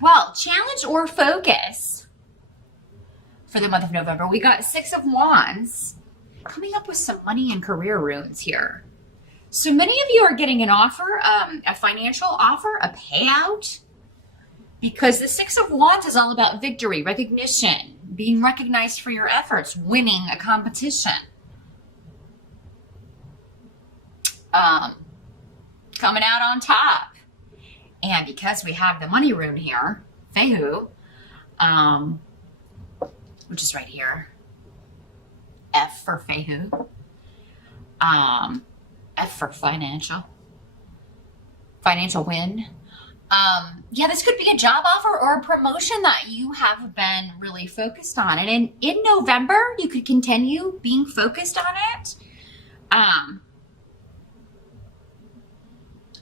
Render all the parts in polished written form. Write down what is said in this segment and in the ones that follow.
Well, challenge or focus for the month of November. We got Six of Wands coming up with some money and career runes here. So many of you are getting an offer, a financial offer, a payout, because the Six of Wands is all about victory, recognition, being recognized for your efforts, winning a competition. Coming out on top. And because we have the money rune here, Fehu, which is right here, F for Fehu, F for financial win. Yeah, this could be a job offer or a promotion that you have been really focused on. And in November, you could continue being focused on it.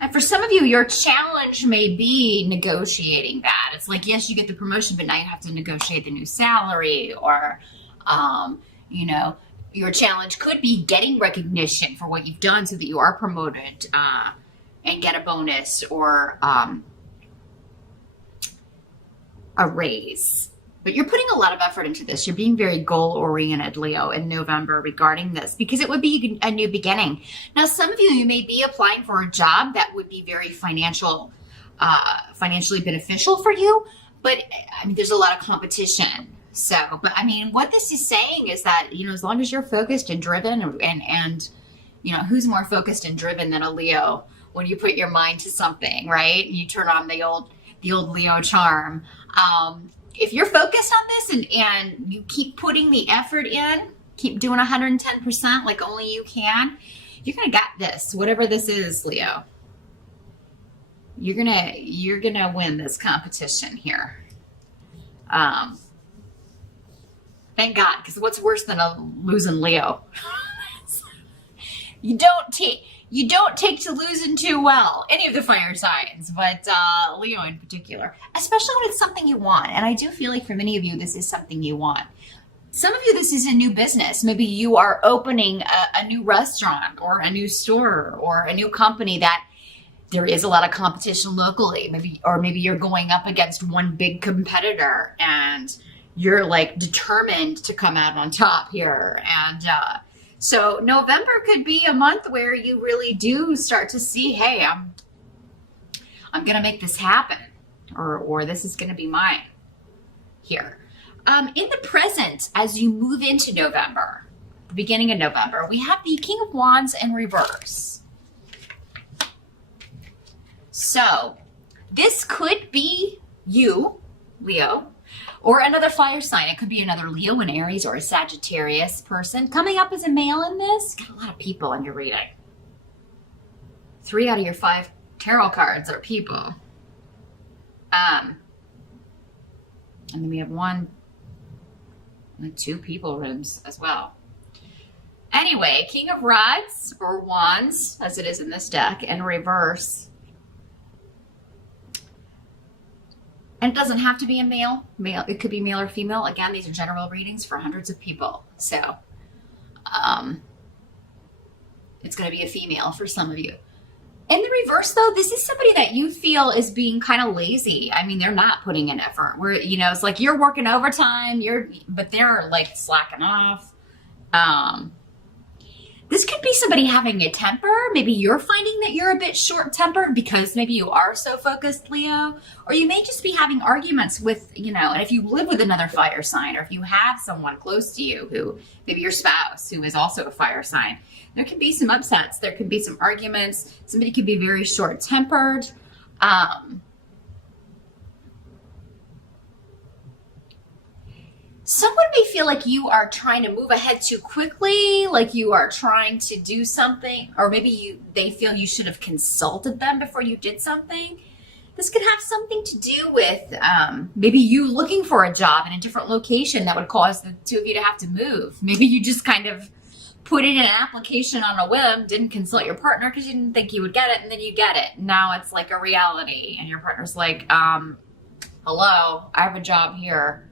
And for some of you, your challenge may be negotiating that. It's like, yes, you get the promotion, but now you have to negotiate the new salary, or, your challenge could be getting recognition for what you've done so that you are promoted and get a bonus or a raise. But you're putting a lot of effort into this. You're being very goal-oriented, Leo, in November regarding this, because it would be a new beginning. Now, some of you may be applying for a job that would be very financially beneficial for you, but I mean, there's a lot of competition. So, but I mean, what this is saying is that, as long as you're focused and driven and who's more focused and driven than a Leo when you put your mind to something, right? You turn on the old Leo charm. If you're focused on this and you keep putting the effort in, keep doing 110% like only you can, you're going to get this, whatever this is, Leo. You're going to win this competition here. Thank God, because what's worse than a losing Leo? You don't take to losing too well, any of the fire signs, but Leo in particular, especially when it's something you want. And I do feel like for many of you, this is something you want. Some of you, this is a new business. Maybe you are opening a new restaurant or a new store or a new company that there is a lot of competition locally. Maybe you're going up against one big competitor and you're like determined to come out on top here. And so November could be a month where you really do start to see, hey, I'm going to make this happen, or this is going to be mine here. In the present, as you move into November, the beginning of November, we have the King of Wands in reverse. So this could be you, Leo, or another fire sign. It could be another Leo, an Aries, or a Sagittarius person. Coming up as a male in this, got a lot of people in your reading. 3 out of your 5 tarot cards are people. And then we have 2 people rooms as well. Anyway, King of Rods, or Wands, as it is in this deck, in reverse. And it doesn't have to be a male. It could be male or female. Again, these are general readings for hundreds of people. So it's going to be a female for some of you. In the reverse, though, this is somebody that you feel is being kind of lazy. I mean, they're not putting in effort. It's like you're working overtime, but they're like slacking off. This could be somebody having a temper. Maybe you're finding that you're a bit short-tempered because maybe you are so focused, Leo. Or you may just be having arguments with, and if you live with another fire sign, or if you have someone close to you who, maybe your spouse, who is also a fire sign, there can be some upsets. There can be some arguments. Somebody could be very short-tempered. Someone may feel like you are trying to move ahead too quickly, like you are trying to do something, or maybe they feel you should have consulted them before you did something. This could have something to do with maybe you looking for a job in a different location that would cause the two of you to have to move. Maybe you just kind of put in an application on a whim, didn't consult your partner because you didn't think you would get it, and then you get it. Now it's like a reality, and your partner's like, hello, I have a job here.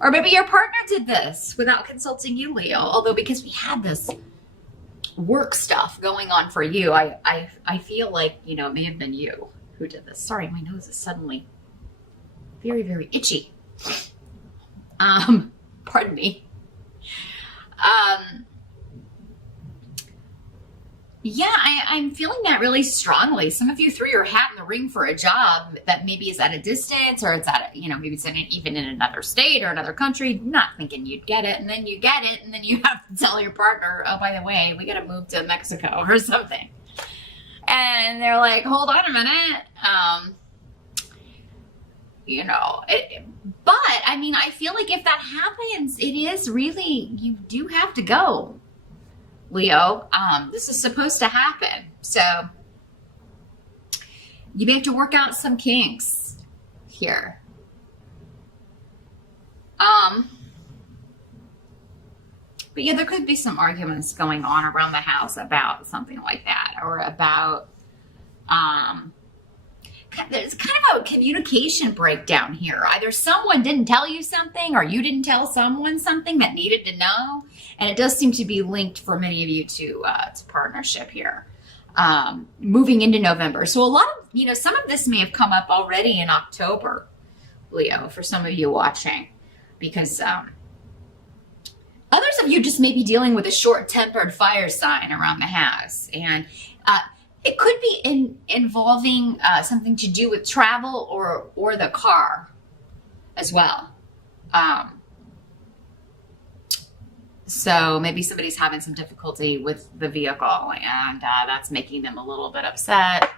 Or maybe your partner did this without consulting you, Leo. Although because we had this work stuff going on for you, I feel like, it may have been you who did this. Sorry, my nose is suddenly very, very itchy. Pardon me. Yeah, I'm feeling that really strongly. Some of you threw your hat in the ring for a job that maybe is at a distance, or it's at, maybe it's even in another state or another country, not thinking you'd get it. And then you get it, and then you have to tell your partner, oh, by the way, we got to move to Mexico or something. And they're like, hold on a minute. But I mean, I feel like if that happens, it is really, you do have to go, Leo. This is supposed to happen. So you may have to work out some kinks here. But yeah, there could be some arguments going on around the house about something like that, or about, there's kind of a communication breakdown here. Either someone didn't tell you something, or you didn't tell someone something that needed to know. And it does seem to be linked for many of you to partnership here, moving into November. So a lot of, some of this may have come up already in October, Leo, for some of you watching, because others of you just may be dealing with a short-tempered fire sign around the house. And it could be involving something to do with travel or the car as well. So maybe somebody's having some difficulty with the vehicle, and that's making them a little bit upset.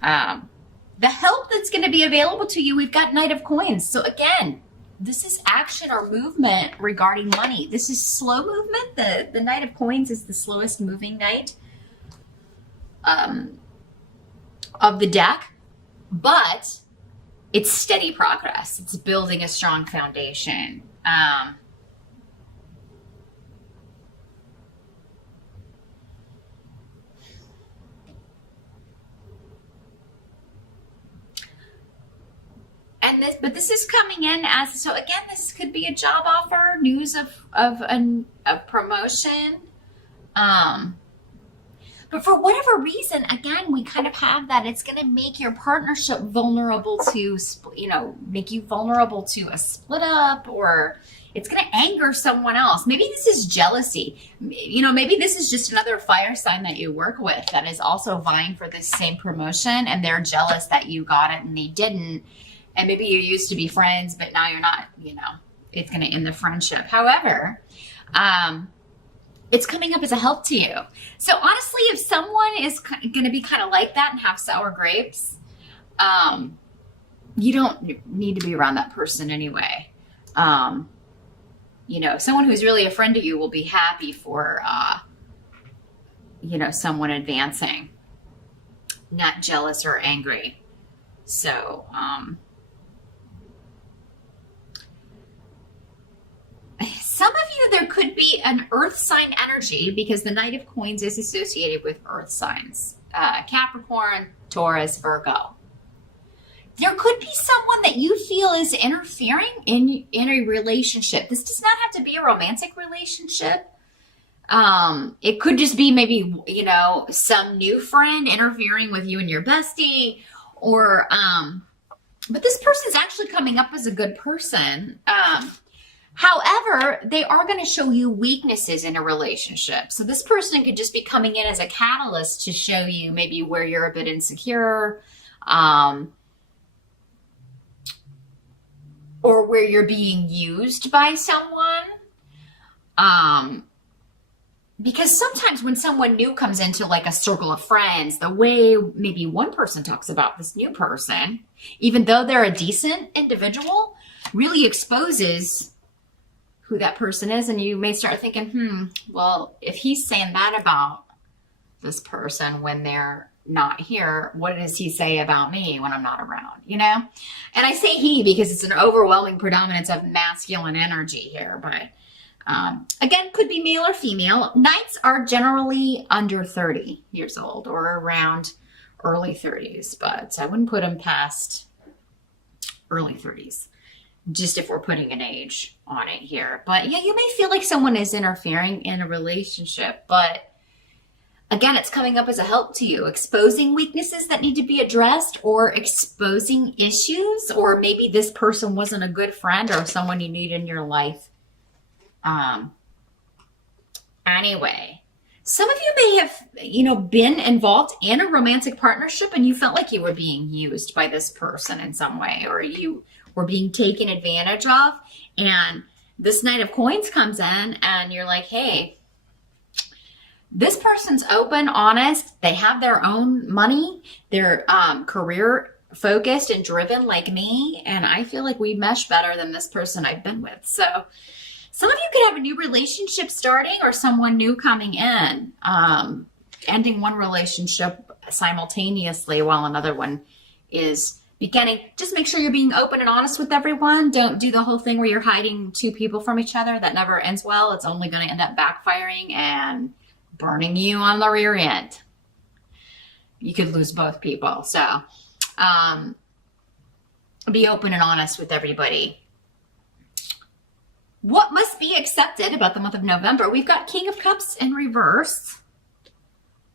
The help that's going to be available to you, we've got Knight of Coins. So again, this is action or movement regarding money. This is slow movement. The Knight of Coins is the slowest moving knight of the deck, but it's steady progress. It's building a strong foundation. But this is coming in as, so again, this could be a job offer, news of promotion. But for whatever reason, again, we kind of have that it's going to make your partnership vulnerable to, make you vulnerable to a split up, or it's going to anger someone else. Maybe this is jealousy. Maybe this is just another fire sign that you work with that is also vying for this same promotion, and they're jealous that you got it and they didn't. And maybe you used to be friends, but now you're not, it's going to end the friendship. However, it's coming up as a help to you. So honestly, if someone is going to be kind of like that and have sour grapes, you don't need to be around that person anyway. Someone who's really a friend to you will be happy for, someone advancing, not jealous or angry. So, some of you, there could be an earth sign energy, because the Knight of Coins is associated with earth signs. Capricorn, Taurus, Virgo. There could be someone that you feel is interfering in a relationship. This does not have to be a romantic relationship. It could just be maybe, some new friend interfering with you and your bestie, or, but this person's actually coming up as a good person. However, they are going to show you weaknesses in a relationship. So this person could just be coming in as a catalyst to show you maybe where you're a bit insecure, or where you're being used by someone. Because sometimes when someone new comes into like a circle of friends, the way maybe one person talks about this new person, even though they're a decent individual, really exposes who that person is. And you may start thinking, well, if he's saying that about this person when they're not here, what does he say about me when I'm not around, And I say he because it's an overwhelming predominance of masculine energy here, but again, could be male or female. Knights are generally under 30 years old or around early 30s, but I wouldn't put them past early 30s. Just if we're putting an age on it here. But yeah, you may feel like someone is interfering in a relationship, but Again, it's coming up as a help to you, exposing weaknesses that need to be addressed or exposing issues, or maybe this person wasn't a good friend or someone you need in your life. Anyway, some of you may have, been involved in a romantic partnership and you felt like you were being used by this person in some way, or you were being taken advantage of. And this Knight of Coins comes in and you're like, hey, this person's open, honest. They have their own money. They're career focused and driven like me. And I feel like we mesh better than this person I've been with. So some of you could have a new relationship starting or someone new coming in, ending one relationship simultaneously while another one is beginning. Just make sure you're being open and honest with everyone. Don't do the whole thing where you're hiding two people from each other. That never ends well. It's only going to end up backfiring and burning you on the rear end. You could lose both people. So be open and honest with everybody. What must be accepted about the month of November? We've got King of Cups in reverse.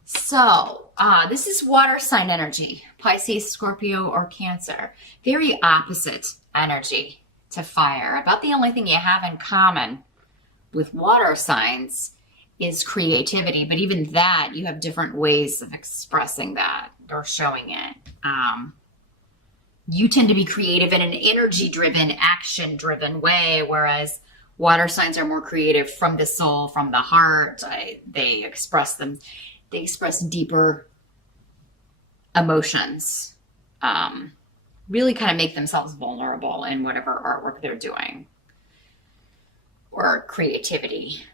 So this is water sign energy, Pisces, Scorpio, or Cancer. Very opposite energy to fire. About the only thing you have in common with water signs is creativity, but even that, you have different ways of expressing that or showing it. You tend to be creative in an energy-driven, action-driven way, whereas water signs are more creative from the soul, from the heart. They express deeper emotions, really kind of make themselves vulnerable in whatever artwork they're doing or creativity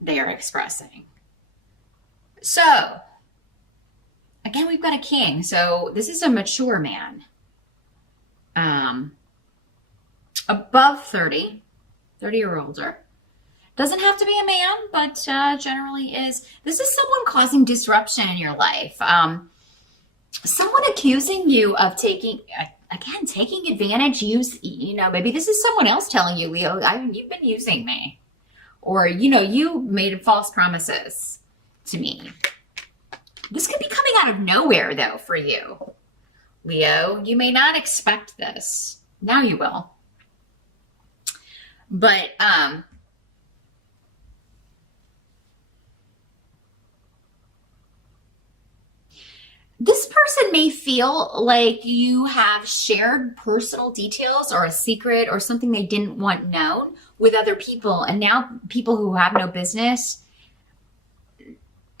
they are expressing. So again, we've got a king. So this is a mature man, above 30 or older. Doesn't have to be a man, but generally is. This is someone causing disruption in your life. Someone accusing you of taking advantage. Maybe this is someone else telling you, Leo, you've been using me. Or, you made false promises to me. This could be coming out of nowhere, though, for you, Leo. You may not expect this. Now you will. But, this person may feel like you have shared personal details or a secret or something they didn't want known with other people. And now people who have no business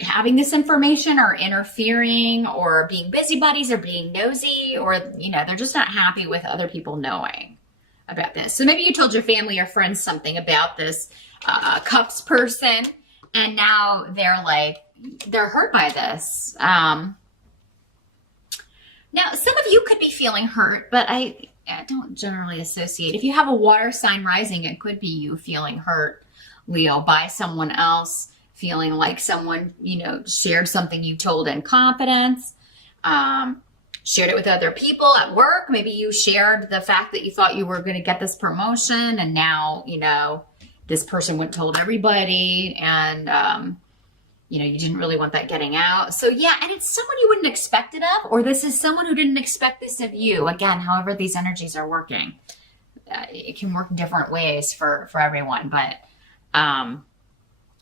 having this information are interfering or being busybodies or being nosy, or, they're just not happy with other people knowing about this. So maybe you told your family or friends something about this Cups person, and now they're hurt by this. Now, some of you could be feeling hurt, but I don't generally associate. If you have a water sign rising, it could be you feeling hurt, Leo, by someone else, feeling like someone, shared something you told in confidence, shared it with other people at work. Maybe you shared the fact that you thought you were going to get this promotion, and now, this person went and told everybody, and you didn't really want that getting out. So yeah, and it's someone you wouldn't expect it of, or this is someone who didn't expect this of you. Again, however these energies are working, it can work different ways for everyone. But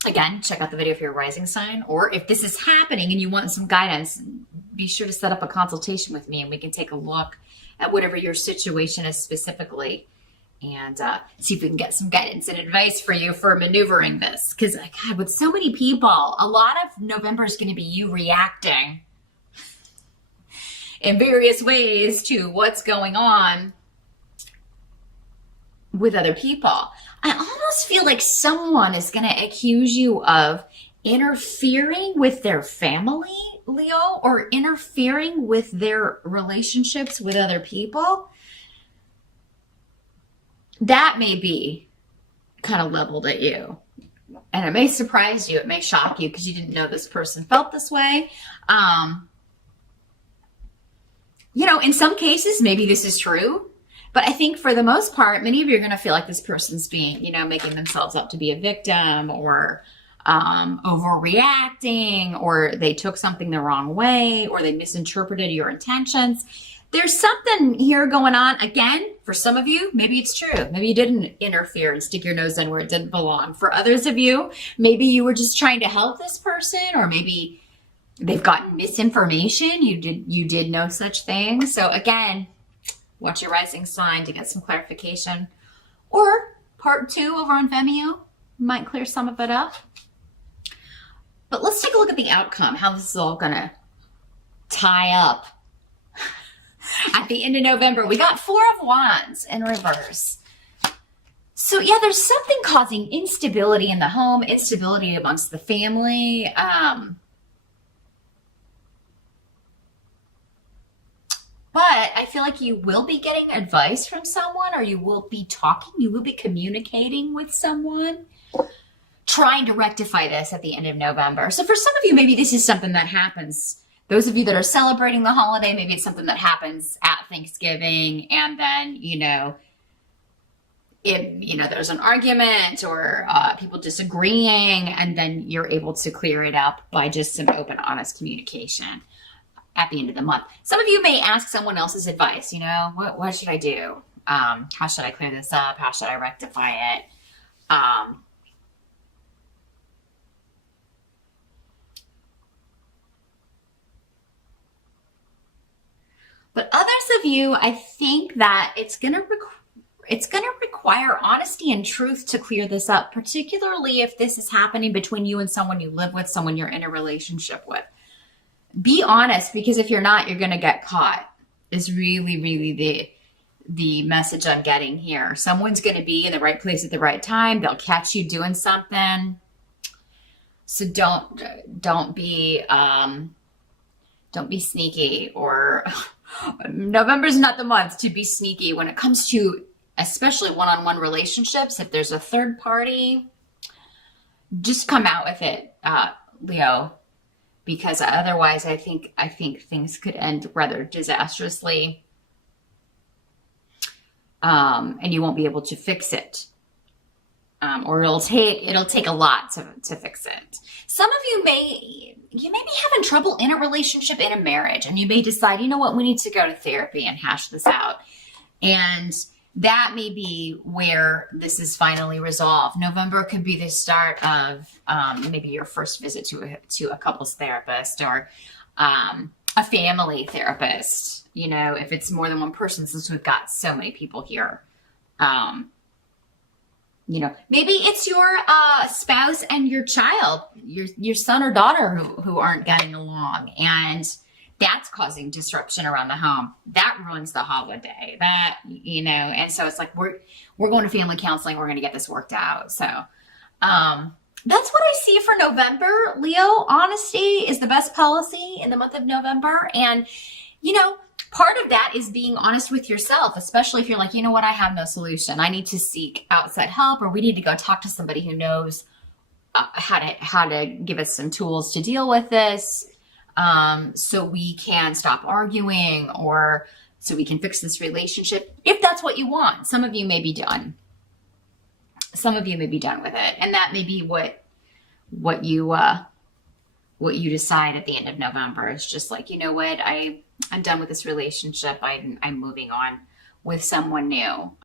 again, check out the video for your rising sign, or if this is happening and you want some guidance, be sure to set up a consultation with me and we can take a look at whatever your situation is specifically, and see if we can get some guidance and advice for you for maneuvering this. Because, God, with so many people, a lot of November is going to be you reacting in various ways to what's going on with other people. I almost feel like someone is going to accuse you of interfering with their family, Leo, or interfering with their relationships with other people. That may be kind of leveled at you. And it may surprise you. It may shock you because you didn't know this person felt this way. In some cases, maybe this is true. But I think for the most part, many of you are going to feel like this person's being, making themselves up to be a victim, or overreacting, or they took something the wrong way, or they misinterpreted your intentions. There's something here going on. Again, for some of you, maybe it's true. Maybe you didn't interfere and stick your nose in where it didn't belong. For others of you, maybe you were just trying to help this person, or maybe they've gotten misinformation. You did no such thing. So again, watch your rising sign to get some clarification. Or part 2 over on Vimeo might clear some of it up. But let's take a look at the outcome, how this is all gonna tie up. At the end of November, we got 4 of Wands in reverse. So yeah, there's something causing instability in the home, instability amongst the family. But I feel like you will be getting advice from someone, or you will be talking, you will be communicating with someone, trying to rectify this at the end of November. So for some of you, maybe this is something that happens. Those of you that are celebrating the holiday, maybe it's something that happens at Thanksgiving, and then, there's an argument, or people disagreeing, and then you're able to clear it up by just some open, honest communication at the end of the month. Some of you may ask someone else's advice, what should I do? How should I clear this up? How should I rectify it? But others of you, I think that it's going to require honesty and truth to clear this up, particularly if this is happening between you and someone you live with, someone you're in a relationship with. Be honest, because if you're not, you're going to get caught, is really, really the message I'm getting here. Someone's going to be in the right place at the right time. They'll catch you doing something. So don't be sneaky, or November's not the month to be sneaky when it comes to especially one-on-one relationships. If there's a third party, just come out with it, Leo, because otherwise I think things could end rather disastrously, and you won't be able to fix it, or it'll take a lot to fix it. Some of you may be having trouble in a relationship, in a marriage, and you may decide, you know what, we need to go to therapy and hash this out. And that may be where this is finally resolved. November could be the start of maybe your first visit to a couples therapist, or a family therapist, if it's more than one person, since we've got so many people here. Maybe it's your spouse and your child, your son or daughter who aren't getting along, and that's causing disruption around the home. That ruins the holiday. And so it's like we're going to family counseling. We're going to get this worked out. So that's what I see for November, Leo. Honesty is the best policy in the month of November, and part of that is being honest with yourself, especially if you're like, you know what, I have no solution. I need to seek outside help, or we need to go talk to somebody who knows how to give us some tools to deal with this, so we can stop arguing, or so we can fix this relationship, if that's what you want. Some of you may be done. Some of you may be done with it, and that may be what you decide at the end of November. It's just like, you know what, I'm done with this relationship. I'm moving on with someone new.